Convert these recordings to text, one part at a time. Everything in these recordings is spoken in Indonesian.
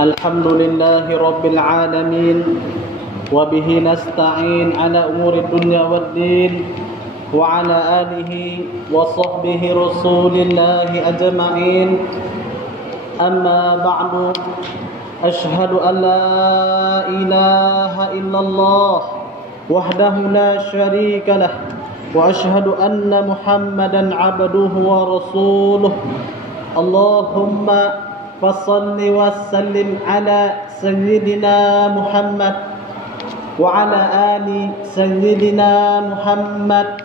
Alhamdulillahi Rabbil Alamin. Wabihi nasta'in ala umuri dunya waddin. Wa ala alihi wa sahbihi rasulillahi ajma'in. Amma ba'du. Ashhadu an la ilaha illallah wahdahu la syarika lah. Wa ashhadu anna Muhammadan abduhu wa rasuluh. Allahumma fasalli wa sallim ala sayyidina Muhammad wa ala ali sayyidina Muhammad.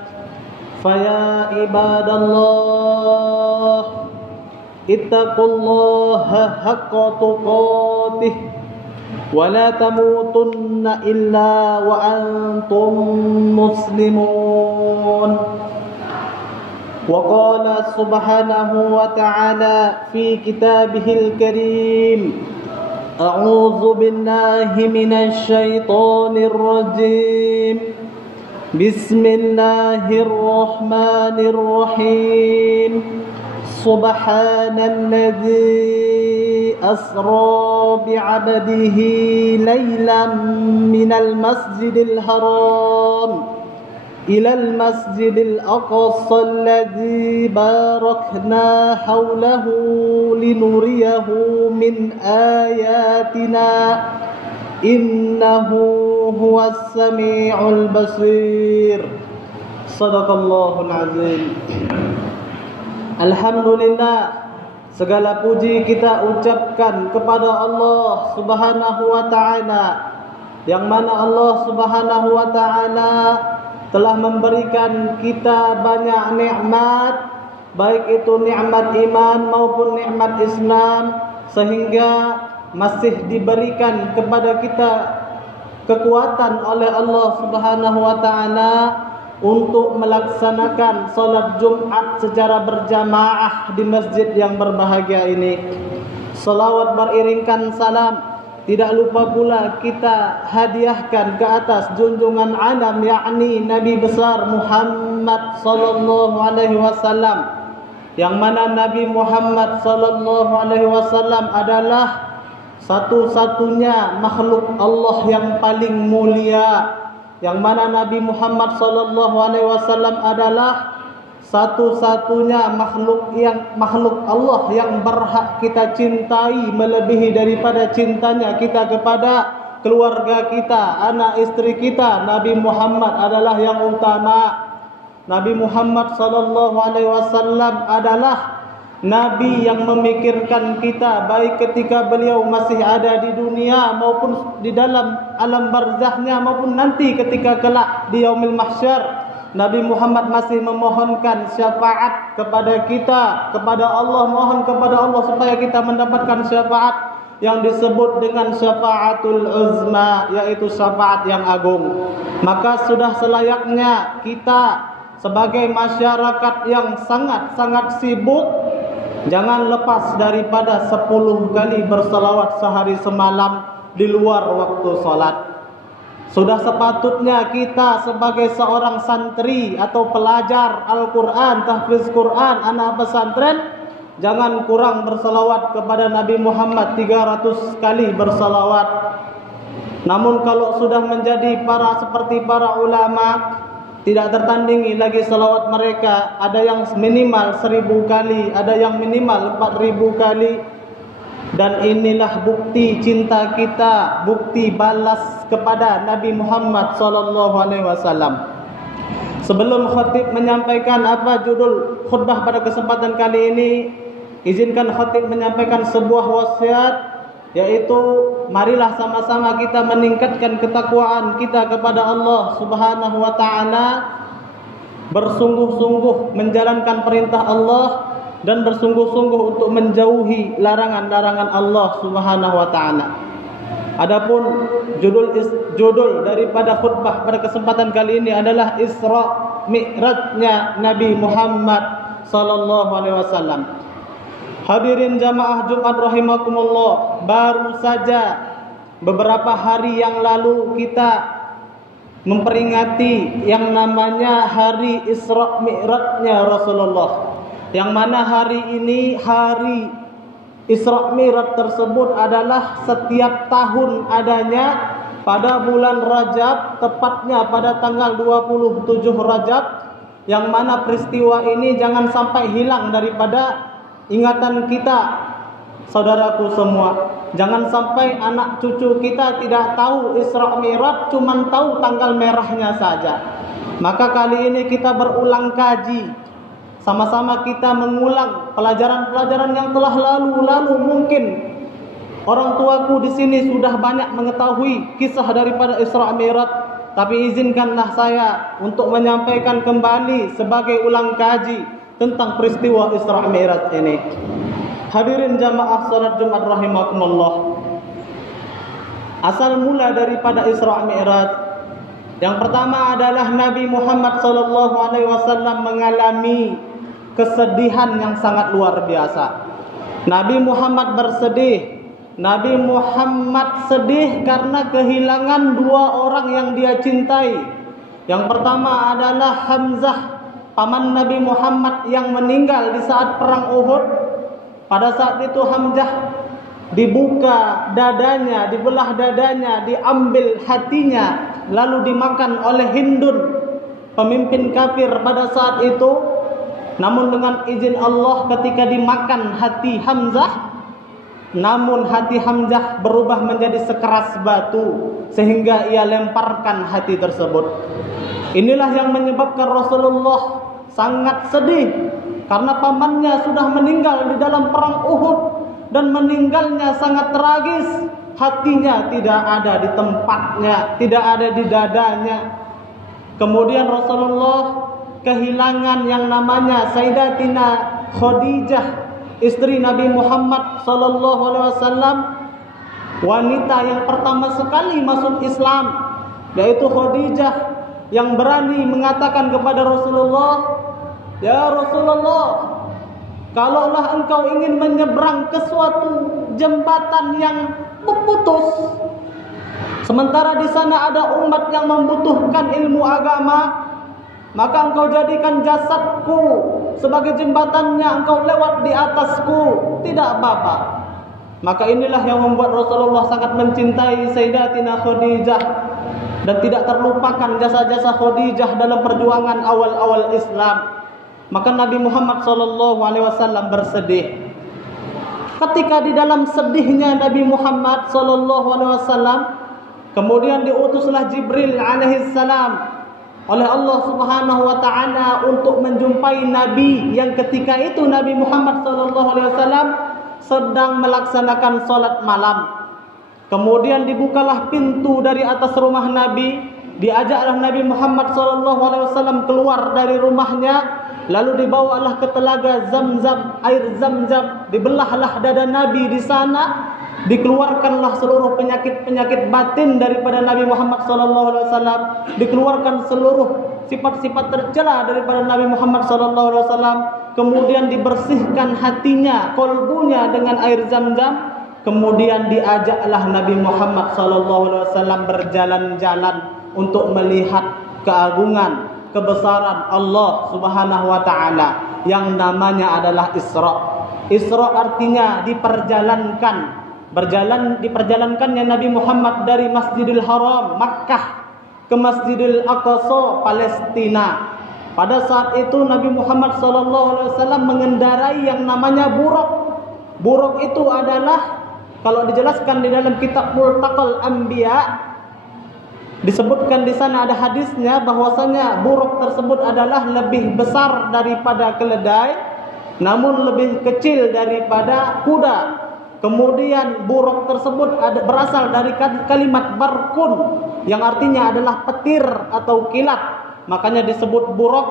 Faya ibadallah, ittaqullaha haqqa tuqatih wa la tamutunna illa wa antum muslimun. وقال سبحانه وتعالى في كتابه الكريم: أعوذ بالله من الشيطان الرجيم. بسم الله الرحمن الرحيم. سبحان الذي أسرى بعبده ليلا من المسجد الحرام إلى المسجد الأقصى الذي باركنا حوله لنريه من آياتنا إنه هو السميع البصير. صدق الله العظيم. Alhamdulillah, segala puji kita ucapkan kepada Allah Subhanahu wa Ta'ala, yang mana Allah Subhanahu wa Ta'ala telah memberikan kita banyak nikmat, baik itu nikmat iman maupun nikmat Islam, sehingga masih diberikan kepada kita kekuatan oleh Allah Subhanahu wa Ta'ala untuk melaksanakan salat Jumat secara berjamaah di masjid yang berbahagia ini. Salawat beriringkan salam tidak lupa pula kita hadiahkan ke atas junjungan alam, yakni Nabi besar Muhammad sallallahu alaihi wasallam, yang mana Nabi Muhammad sallallahu alaihi wasallam adalah satu-satunya makhluk Allah yang paling mulia, yang mana Nabi Muhammad sallallahu alaihi wasallam adalah satu-satunya makhluk Allah yang berhak kita cintai melebihi daripada cintanya kita kepada keluarga kita, anak istri kita. Nabi Muhammad adalah yang utama. Nabi Muhammad sallallahu alaihi wasallam adalah nabi yang memikirkan kita, baik ketika beliau masih ada di dunia maupun di dalam alam barzahnya, maupun nanti ketika kelak di yaumil mahsyar. Nabi Muhammad masih memohonkan syafaat kepada kita, kepada Allah, mohon kepada Allah supaya kita mendapatkan syafaat yang disebut dengan syafaatul uzma, yaitu syafaat yang agung. Maka sudah selayaknya kita sebagai masyarakat yang sangat-sangat sibuk, jangan lepas daripada 10 kali berselawat sehari semalam di luar waktu salat. Sudah sepatutnya kita sebagai seorang santri atau pelajar Al-Quran, tahfiz Quran, anak pesantren, jangan kurang bersalawat kepada Nabi Muhammad 300 kali bersalawat. Namun kalau sudah menjadi seperti para ulama, tidak tertandingi lagi salawat mereka. Ada yang minimal 1000 kali, ada yang minimal 4000 kali. Dan inilah bukti cinta kita, bukti balas kepada Nabi Muhammad sallallahu alaihi wasallam. Sebelum khatib menyampaikan apa judul khutbah pada kesempatan kali ini, izinkan khatib menyampaikan sebuah wasiat, yaitu marilah sama-sama kita meningkatkan ketakwaan kita kepada Allah Subhanahu wa Ta'ala, bersungguh-sungguh menjalankan perintah Allah dan bersungguh-sungguh untuk menjauhi larangan-larangan Allah Subhanahu wa Ta'ala. Adapun judul daripada khutbah pada kesempatan kali ini adalah Isra Mi'rajnya Nabi Muhammad sallallahu alaihi wasallam. Hadirin jamaah Jumat rahimakumullah, baru saja beberapa hari yang lalu kita memperingati yang namanya hari Isra Mi'rajnya Rasulullah. Yang mana hari ini, hari Isra Mi'raj tersebut adalah setiap tahun adanya pada bulan Rajab, tepatnya pada tanggal 27 Rajab, yang mana peristiwa ini jangan sampai hilang daripada ingatan kita, saudaraku semua. Jangan sampai anak cucu kita tidak tahu Isra Mi'raj, cuman tahu tanggal merahnya saja. Maka kali ini kita berulang kaji, sama-sama kita mengulang pelajaran-pelajaran yang telah lalu. Mungkin orang tuaku di sini sudah banyak mengetahui kisah daripada Isra Mi'raj, tapi izinkanlah saya untuk menyampaikan kembali sebagai ulang kaji tentang peristiwa Isra Mi'raj ini. Hadirin jamaah salat Jumat rahimakumullah. Asal mula daripada Isra Mi'raj, yang pertama adalah Nabi Muhammad sallallahu alaihi wasallam mengalami kesedihan yang sangat luar biasa. Nabi Muhammad bersedih. Nabi Muhammad sedih karena kehilangan dua orang yang dia cintai. Yang pertama adalah Hamzah, paman Nabi Muhammad yang meninggal di saat perang Uhud. Pada saat itu Hamzah dibuka dadanya, dibelah dadanya, diambil hatinya, lalu dimakan oleh Hindun, pemimpin kafir pada saat itu. Namun dengan izin Allah, ketika dimakan hati Hamzah, namun hati Hamzah berubah menjadi sekeras batu, sehingga ia lemparkan hati tersebut. Inilah yang menyebabkan Rasulullah sangat sedih, karena pamannya sudah meninggal di dalam perang Uhud, dan meninggalnya sangat tragis. Hatinya tidak ada di tempatnya, tidak ada di dadanya. Kemudian Rasulullah kehilangan yang namanya Sayyidatina Khadijah, istri Nabi Muhammad sallallahu alaihi wasallam, wanita yang pertama sekali masuk Islam, yaitu Khadijah, yang berani mengatakan kepada Rasulullah, "Ya Rasulullah, kalaulah engkau ingin menyeberang ke suatu jembatan yang putus, sementara di sana ada umat yang membutuhkan ilmu agama, maka engkau jadikan jasadku sebagai jembatannya, engkau lewat di atasku, tidak apa-apa." Maka inilah yang membuat Rasulullah sangat mencintai Sayyidatina Khadijah, dan tidak terlupakan jasa-jasa Khadijah dalam perjuangan awal-awal Islam. Maka Nabi Muhammad SAW bersedih. Ketika di dalam sedihnya Nabi Muhammad SAW, kemudian diutuslah Jibril alaihissalam oleh Allah Subhanahu wa taala untuk menjumpai Nabi, yang ketika itu Nabi Muhammad SAW sedang melaksanakan salat malam. Kemudian dibukalah pintu dari atas rumah Nabi, diajaklah Nabi Muhammad SAW keluar dari rumahnya, lalu dibawalah ke telaga Zamzam, air Zamzam, dibelahlah dada Nabi di sana, dikeluarkanlah seluruh penyakit-penyakit batin daripada Nabi Muhammad SAW, dikeluarkan seluruh sifat-sifat tercela daripada Nabi Muhammad SAW, kemudian dibersihkan hatinya, kolbunya dengan air Zamzam. Kemudian diajaklah Nabi Muhammad SAW berjalan-jalan untuk melihat keagungan, kebesaran Allah Subhanahu wa taala yang namanya adalah Isra. Isra artinya diperjalankannya Nabi Muhammad dari Masjidil Haram Makkah ke Masjidil Aqsa Palestina. Pada saat itu Nabi Muhammad SAW mengendarai yang namanya buraq. Buraq itu adalah, kalau dijelaskan di dalam kitab Multaqal Anbiya, disebutkan di sana, ada hadisnya bahwasanya buraq tersebut adalah lebih besar daripada keledai, namun lebih kecil daripada kuda. Kemudian buraq tersebut berasal dari kalimat barkun, yang artinya adalah petir atau kilat. Makanya disebut buraq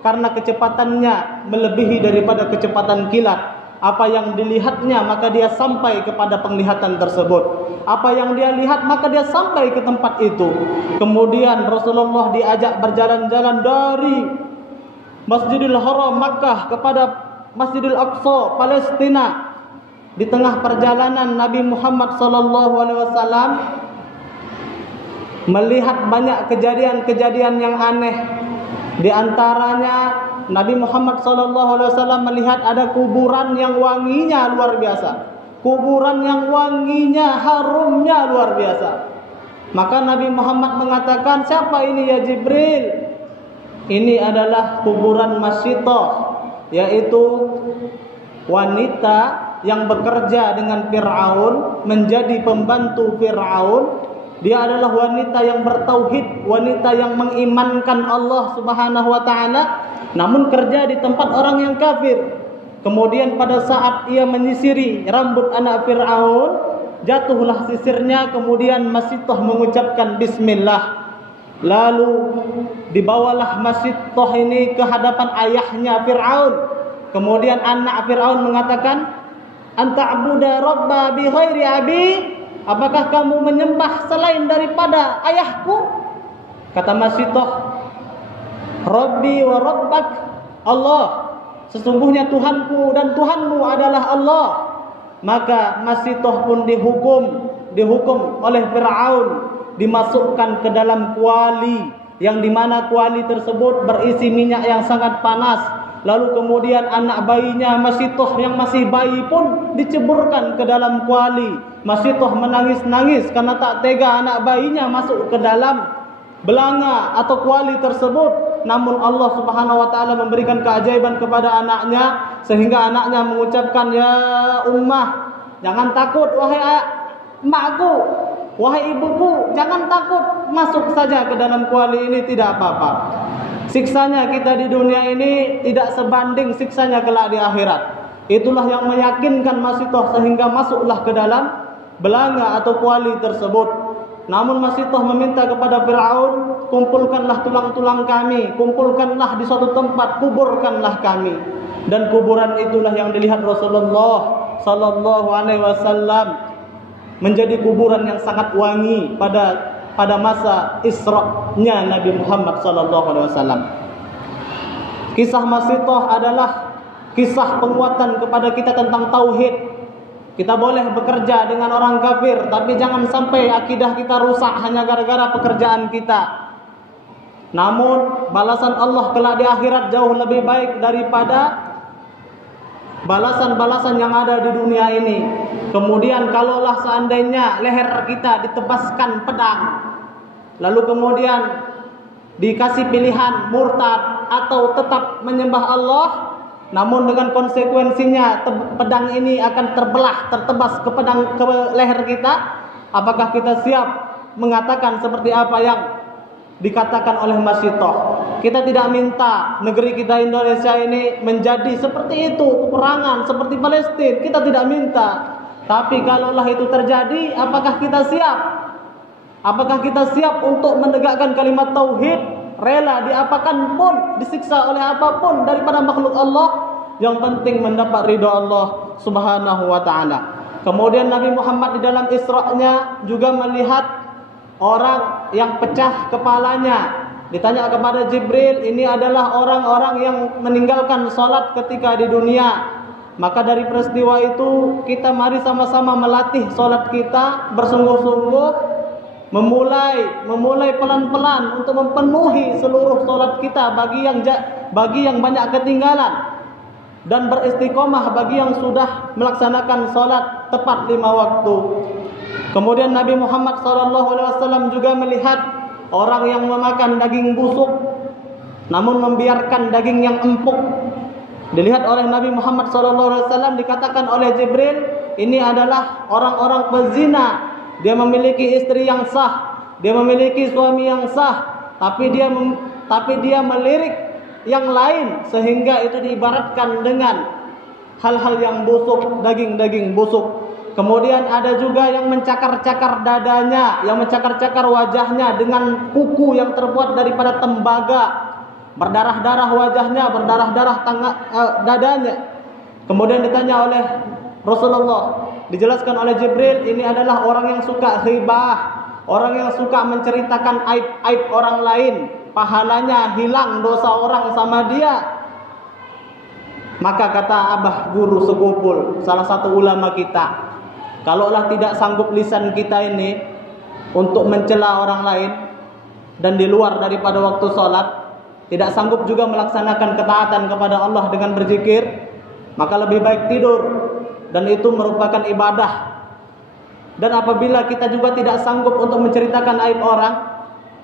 karena kecepatannya melebihi daripada kecepatan kilat. Apa yang dilihatnya maka dia sampai kepada penglihatan tersebut. Apa yang dia lihat maka dia sampai ke tempat itu. Kemudian Rasulullah diajak berjalan-jalan dari Masjidil Haram Makkah kepada Masjidil Aqsa Palestina. Di tengah perjalanan Nabi Muhammad SAW melihat banyak kejadian-kejadian yang aneh. Di antaranya Nabi Muhammad SAW melihat ada kuburan yang wanginya luar biasa. Kuburan yang wanginya, harumnya luar biasa. Maka Nabi Muhammad mengatakan, siapa ini ya Jibril? Ini adalah kuburan Masyitah, yaitu wanita yang bekerja dengan Fir'aun, menjadi pembantu Fir'aun. Dia adalah wanita yang bertauhid, wanita yang mengimankan Allah Subhanahu wa taala, namun kerja di tempat orang yang kafir. Kemudian pada saat ia menyisiri rambut anak Fir'aun, jatuhlah sisirnya, kemudian Masyitah mengucapkan bismillah. Lalu dibawalah Masyitah ini ke hadapan ayahnya Fir'aun. Kemudian anak Fir'aun mengatakan, "Anta'buda rabba bi ghairi abi?" Apakah kamu menyembah selain daripada ayahku? Kata Masyitah, "Rabbi wa rabbak Allah." Sesungguhnya Tuhanku dan Tuhanmu adalah Allah. Maka Masyitah pun dihukum oleh Fir'aun, dimasukkan ke dalam kuali, yang dimana kuali tersebut berisi minyak yang sangat panas. Lalu kemudian anak bayinya Masyitah yang masih bayi pun diceburkan ke dalam kuali. Masyitah menangis-nangis karena tak tega anak bayinya masuk ke dalam belanga atau kuali tersebut. Namun Allah Subhanahu wa taala memberikan keajaiban kepada anaknya, sehingga anaknya mengucapkan, "Ya ummah, jangan takut wahai emakku, wahai ibuku, jangan takut, masuk saja ke dalam kuali ini, tidak apa-apa. Siksanya kita di dunia ini tidak sebanding siksanya kelak di akhirat." Itulah yang meyakinkan Masyitah sehingga masuklah ke dalam belanga atau kuali tersebut. Namun Masyitah meminta kepada Fir'aun, "Kumpulkanlah tulang-tulang kami, kumpulkanlah di suatu tempat, kuburkanlah kami." Dan kuburan itulah yang dilihat Rasulullah sallallahu alaihi wasallam, menjadi kuburan yang sangat wangi pada masa Isra-nya Nabi Muhammad sallallahu alaihi wasallam. Kisah Masyitah adalah kisah penguatan kepada kita tentang tauhid. Kita boleh bekerja dengan orang kafir, tapi jangan sampai akidah kita rusak hanya gara-gara pekerjaan kita. Namun balasan Allah kelak di akhirat jauh lebih baik daripada balasan-balasan yang ada di dunia ini. Kemudian kalaulah seandainya leher kita ditebaskan pedang, lalu kemudian dikasih pilihan murtad atau tetap menyembah Allah, namun dengan konsekuensinya pedang ini akan tertebas ke leher kita, apakah kita siap mengatakan seperti apa yang dikatakan oleh Masyitah? Kita tidak minta negeri kita Indonesia ini menjadi seperti itu, peperangan seperti Palestina, kita tidak minta. Tapi kalaulah itu terjadi, apakah kita siap? Apakah kita siap untuk menegakkan kalimat tauhid, rela diapakan pun, disiksa oleh apapun daripada makhluk Allah? Yang penting mendapat ridha Allah Subhanahu wa taala. Kemudian Nabi Muhammad di dalam Isra-nya juga melihat orang yang pecah kepalanya. Ditanya kepada Jibril, ini adalah orang-orang yang meninggalkan salat ketika di dunia. Maka dari peristiwa itu kita mari sama-sama melatih salat kita bersungguh-sungguh, memulai pelan-pelan untuk memenuhi seluruh salat kita bagi yang banyak ketinggalan, dan beristiqomah bagi yang sudah melaksanakan salat tepat 5 waktu. Kemudian Nabi Muhammad SAW juga melihat orang yang memakan daging busuk namun membiarkan daging yang empuk. Dilihat oleh Nabi Muhammad SAW, dikatakan oleh Jibril, ini adalah orang-orang pezina. Dia memiliki istri yang sah, dia memiliki suami yang sah, tapi dia melirik yang lain, sehingga itu diibaratkan dengan hal-hal yang busuk, daging-daging busuk. Kemudian ada juga yang mencakar-cakar dadanya, yang mencakar-cakar wajahnya dengan kuku yang terbuat daripada tembaga. Berdarah-darah wajahnya, berdarah-darah dadanya. Kemudian ditanya oleh Rasulullah, dijelaskan oleh Jibril, ini adalah orang yang suka ghibah, orang yang suka menceritakan aib-aib orang lain, pahalanya hilang dosa orang sama dia. Maka kata Abah Guru Segopul, salah satu ulama kita, kalaulah tidak sanggup lisan kita ini untuk mencela orang lain dan di luar daripada waktu sholat, tidak sanggup juga melaksanakan ketaatan kepada Allah dengan berzikir, maka lebih baik tidur, dan itu merupakan ibadah. Dan apabila kita juga tidak sanggup untuk menceritakan aib orang,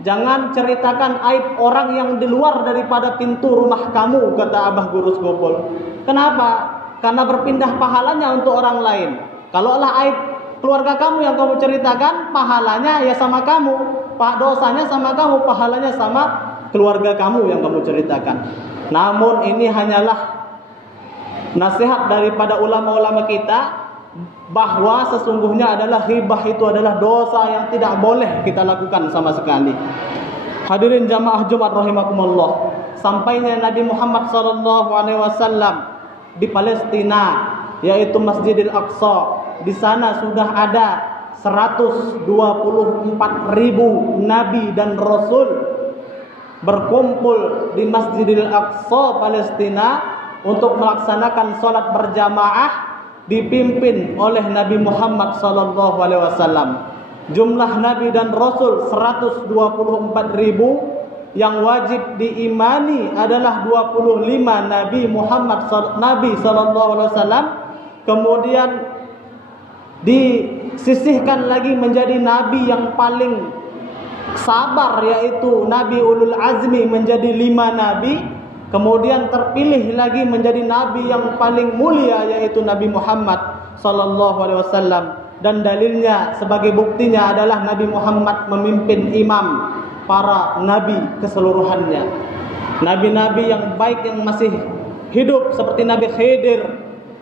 jangan ceritakan aib orang yang di luar daripada pintu rumah kamu, kata Abah Guru Segopul. Kenapa? Karena berpindah pahalanya untuk orang lain. Kalaulah aib keluarga kamu yang kamu ceritakan, pahalanya ya sama kamu, dosanya sama kamu, pahalanya sama keluarga kamu yang kamu ceritakan. Namun ini hanyalah nasihat daripada ulama-ulama kita, bahwa sesungguhnya adalah ghibah itu adalah dosa yang tidak boleh kita lakukan sama sekali. Hadirin jamaah Jumat rahimakumullah, sampainya Nabi Muhammad SAW di Palestina, yaitu Masjidil Aqsa. Di sana sudah ada 124.000 nabi dan rasul berkumpul di Masjidil Aqsa Palestina untuk melaksanakan sholat berjamaah dipimpin oleh Nabi Muhammad SAW. Jumlah nabi dan rasul 124.000, yang wajib diimani adalah 25 Nabi Muhammad SAW. Kemudian disisihkan lagi menjadi nabi yang paling sabar, yaitu Nabi Ulul Azmi, menjadi 5 nabi. Kemudian terpilih lagi menjadi nabi yang paling mulia, yaitu Nabi Muhammad SAW. Dan dalilnya sebagai buktinya adalah Nabi Muhammad memimpin imam para nabi keseluruhannya. Nabi-nabi yang baik yang masih hidup seperti Nabi Khidir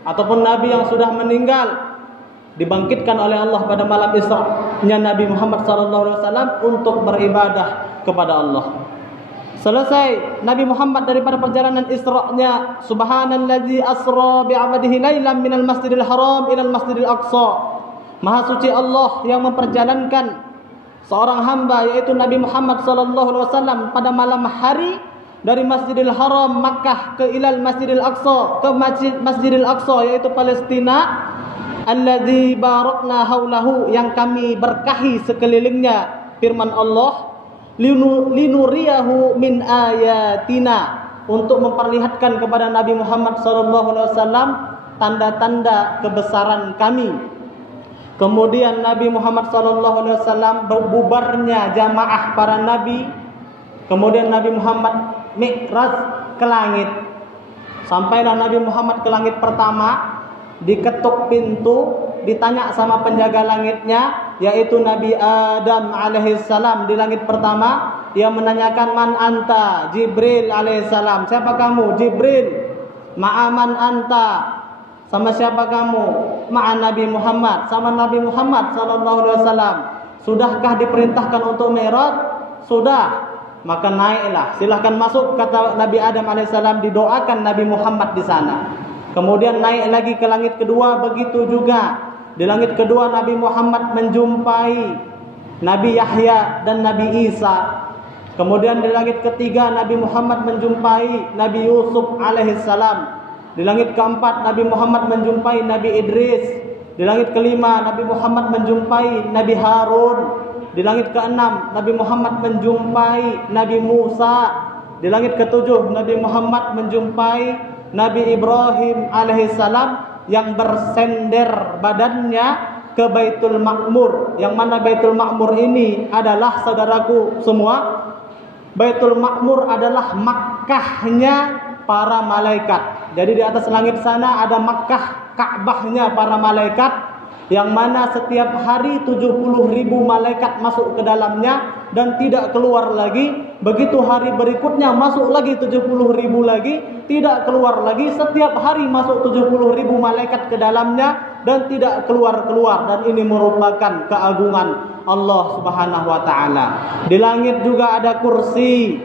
ataupun nabi yang sudah meninggal dibangkitkan oleh Allah pada malam Isra-Nya Nabi Muhammad SAW untuk beribadah kepada Allah. Selesai Nabi Muhammad daripada perjalanan Isra-Nya, subhanallazi asra bi'abdihi lailan minal masjidil haram ilal masjidil aqsa. Maha suci Allah yang memperjalankan seorang hamba, yaitu Nabi Muhammad SAW, pada malam hari dari Masjidil Haram Makkah ke ilal Masjidil Aqsa, ke Masjidil Aqsa, yaitu Palestina. Allazi barakna haulahu, yang kami berkahi sekelilingnya. Firman Allah, linuriyahu min ayatina, untuk memperlihatkan kepada Nabi Muhammad SAW tanda-tanda kebesaran kami. Kemudian Nabi Muhammad SAW berbubarnya jamaah para nabi. Kemudian Nabi Muhammad mi'raj ke langit. Sampailah Nabi Muhammad ke langit pertama, diketuk pintu, ditanya sama penjaga langitnya, yaitu Nabi Adam alaihissalam di langit pertama. Dia menanyakan, man anta? Jibril alaihissalam. Siapa kamu? Jibril. Ma'aman anta? Sama siapa kamu? Ma'an Nabi Muhammad. Sama Nabi Muhammad SAW. Sudahkah diperintahkan untuk mi'raj? Sudah. Maka naiklah, silahkan masuk, kata Nabi Adam alaihissalam. Didoakan Nabi Muhammad di sana. Kemudian naik lagi ke langit kedua, begitu juga. Di langit kedua Nabi Muhammad menjumpai Nabi Yahya dan Nabi Isa. Kemudian di langit ketiga Nabi Muhammad menjumpai Nabi Yusuf alaihissalam. Di langit keempat Nabi Muhammad menjumpai Nabi Idris. Di langit kelima Nabi Muhammad menjumpai Nabi Harun. Di langit keenam Nabi Muhammad menjumpai Nabi Musa. Di langit ketujuh Nabi Muhammad menjumpai Nabi Ibrahim alaihissalam, yang bersender badannya ke Baitul Ma'mur. Yang mana Baitul Ma'mur ini adalah, saudaraku semua, Baitul Ma'mur adalah Makkahnya para malaikat. Jadi di atas langit sana ada Makkah, Ka'bahnya para malaikat, yang mana setiap hari 70.000 malaikat masuk ke dalamnya dan tidak keluar lagi. Begitu hari berikutnya masuk lagi 70.000 lagi, tidak keluar lagi. Setiap hari masuk 70.000 malaikat ke dalamnya dan tidak keluar-keluar. Dan ini merupakan keagungan Allah Subhanahu wa taala. Di langit juga ada kursi.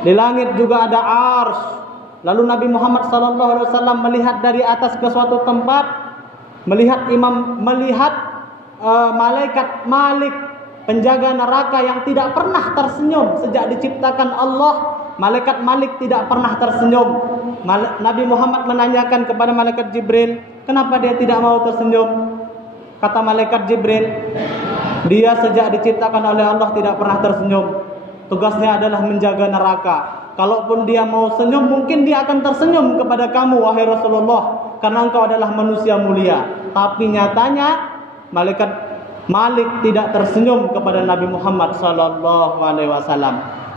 Di langit juga ada arsy. Lalu Nabi Muhammad SAW melihat dari atas ke suatu tempat, melihat malaikat Malik, penjaga neraka yang tidak pernah tersenyum sejak diciptakan Allah. Malaikat Malik tidak pernah tersenyum. Nabi Muhammad menanyakan kepada malaikat Jibril, kenapa dia tidak mau tersenyum? Kata malaikat Jibril, dia sejak diciptakan oleh Allah tidak pernah tersenyum. Tugasnya adalah menjaga neraka. Kalaupun dia mau senyum, mungkin dia akan tersenyum kepada kamu, wahai Rasulullah, karena engkau adalah manusia mulia. Tapi nyatanya malaikat Malik tidak tersenyum kepada Nabi Muhammad SAW.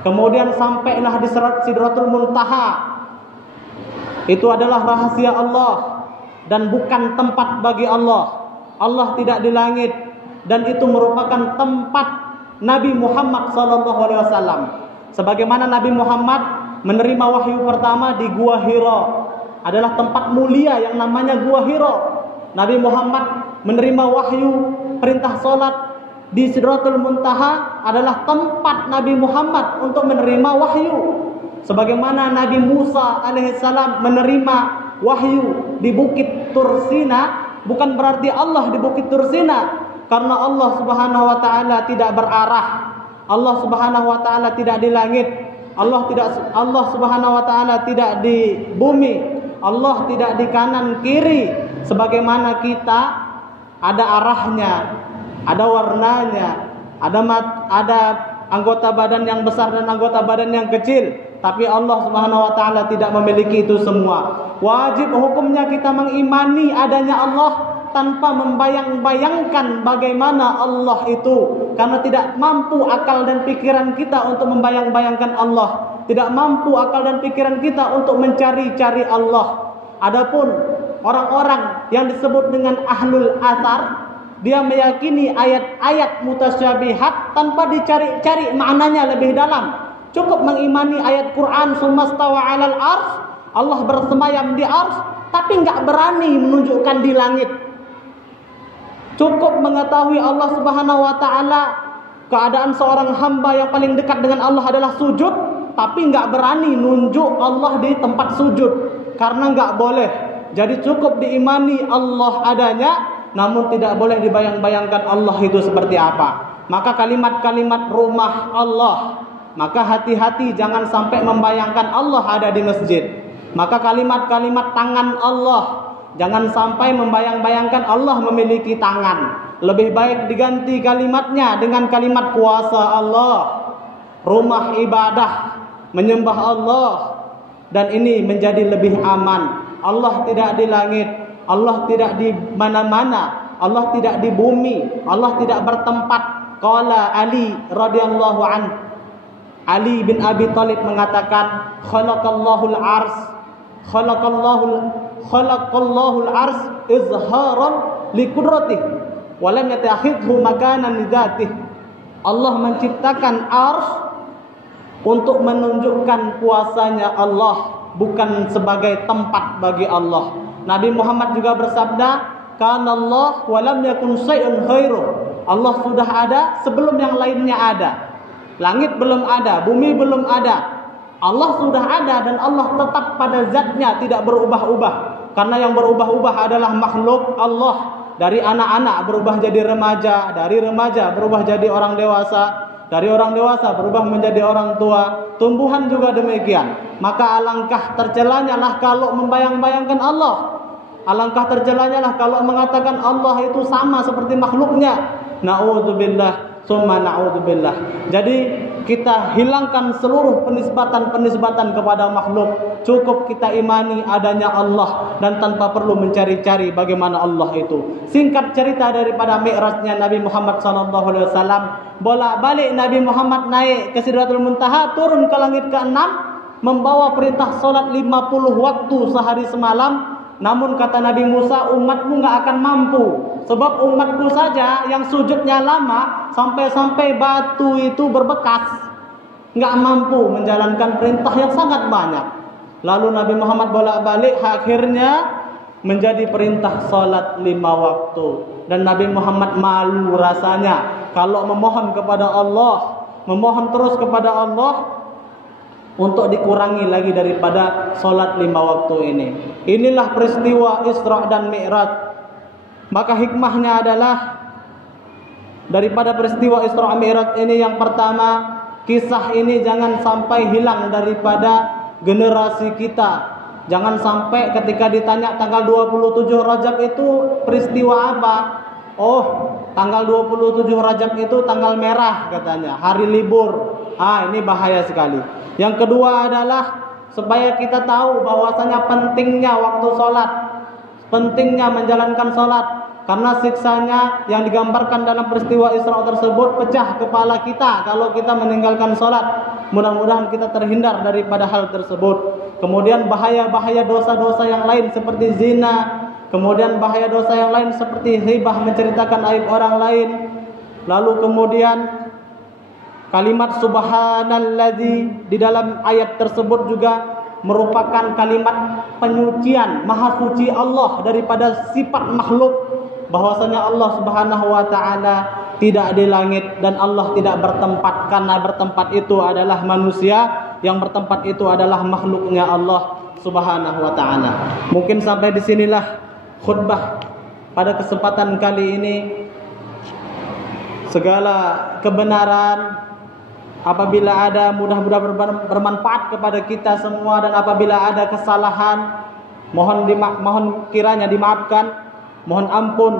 Kemudian sampailah di Sidratul Muntaha. Itu adalah rahasia Allah dan bukan tempat bagi Allah. Allah tidak di langit, dan itu merupakan tempat Nabi Muhammad SAW. Sebagaimana Nabi Muhammad menerima wahyu pertama di Gua Hira, adalah tempat mulia yang namanya Gua Hira. Nabi Muhammad menerima wahyu perintah salat di Sidratul Muntaha, adalah tempat Nabi Muhammad untuk menerima wahyu. Sebagaimana Nabi Musa alaihissalam menerima wahyu di Bukit Tursina, bukan berarti Allah di Bukit Tursina, karena Allah Subhanahu wa taala tidak berarah. Allah Subhanahu wa taala tidak di langit. Allah Subhanahu wa taala tidak di bumi. Allah tidak di kanan kiri sebagaimana kita ada arahnya, ada warnanya, ada anggota badan yang besar dan anggota badan yang kecil. Tapi Allah Subhanahu wa taala tidak memiliki itu semua. Wajib hukumnya kita mengimani adanya Allah tanpa membayang-bayangkan bagaimana Allah itu, karena tidak mampu akal dan pikiran kita untuk membayang-bayangkan Allah, tidak mampu akal dan pikiran kita untuk mencari-cari Allah. Adapun orang-orang yang disebut dengan ahlul athar, dia meyakini ayat-ayat mutasyabihat tanpa dicari-cari maknanya lebih dalam. Cukup mengimani ayat Quran, sumastawa 'alal arsy, Allah bersemayam di arsy, tapi enggak berani menunjukkan di langit. Cukup mengetahui Allah Subhanahu wa taala, keadaan seorang hamba yang paling dekat dengan Allah adalah sujud, tapi enggak berani nunjuk Allah di tempat sujud karena enggak boleh. Jadi cukup diimani Allah adanya, namun tidak boleh dibayang-bayangkan Allah itu seperti apa. Maka kalimat-kalimat rumah Allah, maka hati-hati jangan sampai membayangkan Allah ada di masjid. Maka kalimat-kalimat tangan Allah, jangan sampai membayang-bayangkan Allah memiliki tangan. Lebih baik diganti kalimatnya dengan kalimat kuasa Allah, rumah ibadah, menyembah Allah. Dan ini menjadi lebih aman. Allah tidak di langit, Allah tidak di mana-mana, Allah tidak di bumi, Allah tidak bertempat. Qala Ali radhiyallahu anhu, Ali bin Abi Thalib mengatakan, khalaqallahul ars, khalaqallahul ars izharan liqudratihi wa lam yatakhidhu makanan lidzatihi. Allah menciptakan ars untuk menunjukkan kuasanya Allah, bukan sebagai tempat bagi Allah. Nabi Muhammad juga bersabda, kana Allah wa lam yakun syai'un khairu. Allah sudah ada sebelum yang lainnya ada. Langit belum ada, bumi belum ada. Allah sudah ada dan Allah tetap pada zatnya, tidak berubah-ubah. Karena yang berubah-ubah adalah makhluk Allah. Dari anak-anak berubah jadi remaja, dari remaja berubah jadi orang dewasa, dari orang dewasa berubah menjadi orang tua. Tumbuhan juga demikian. Maka alangkah tercelanya lah kalau membayang-bayangkan Allah. Alangkah tercelanya lah kalau mengatakan Allah itu sama seperti makhluknya. Na'udzubillah, summa na'udzubillah. Jadi kita hilangkan seluruh penisbatan-penisbatan kepada makhluk. Cukup kita imani adanya Allah dan tanpa perlu mencari-cari bagaimana Allah itu. Singkat cerita daripada mi'rajnya Nabi Muhammad SAW, bolak-balik Nabi Muhammad naik ke Sidratul Muntaha, turun ke langit ke-6, membawa perintah salat 50 waktu sehari semalam. Namun kata Nabi Musa, umatmu enggak akan mampu. Sebab umatku saja yang sujudnya lama, sampai-sampai batu itu berbekas, enggak mampu menjalankan perintah yang sangat banyak. Lalu Nabi Muhammad bolak-balik, akhirnya menjadi perintah salat 5 waktu. Dan Nabi Muhammad malu rasanya kalau memohon kepada Allah, memohon terus kepada Allah, untuk dikurangi lagi daripada sholat 5 waktu ini. Inilah peristiwa Isra dan Mi'raj. Maka hikmahnya adalah daripada peristiwa Isra Mi'raj ini, yang pertama, kisah ini jangan sampai hilang daripada generasi kita. Jangan sampai ketika ditanya tanggal 27 Rajab itu peristiwa apa? Oh, tanggal 27 Rajab itu tanggal merah katanya, hari libur. Ini bahaya sekali. Yang kedua adalah supaya kita tahu bahwasanya pentingnya waktu sholat, pentingnya menjalankan sholat. Karena siksanya yang digambarkan dalam peristiwa Isra tersebut pecah kepala kita kalau kita meninggalkan sholat. Mudah-mudahan kita terhindar daripada hal tersebut. Kemudian bahaya-bahaya dosa-dosa yang lain seperti zina. Kemudian bahaya dosa yang lain seperti ghibah, menceritakan aib orang lain. Lalu kemudian kalimat subhanalladzi di dalam ayat tersebut juga merupakan kalimat penyucian, maha suci Allah daripada sifat makhluk. Bahwasanya Allah Subhanahu wa taala tidak di langit dan Allah tidak bertempat, karena bertempat itu adalah manusia, yang bertempat itu adalah makhluknya Allah Subhanahu wa taala. Mungkin sampai di sinilah khutbah pada kesempatan kali ini. Segala kebenaran apabila ada mudah-mudahan bermanfaat kepada kita semua, dan apabila ada kesalahan mohon kiranya dimaafkan. Mohon ampun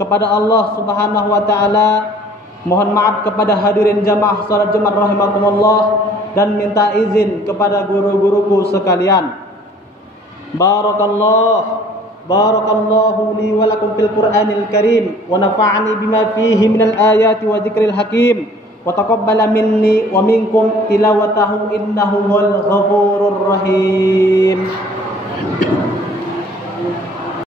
kepada Allah Subhanahu wa taala. Mohon maaf kepada hadirin jamaah salat Jumat rahimakumullah, dan minta izin kepada guru-guruku sekalian. Barakallahu li wa lakum fil Qur'anil Karim wa nafa'ani bima fihi minal ayati wa dzikril hakim wa taqabbala minni wa minkum tilawatahu innahu wal ghafurur rahim.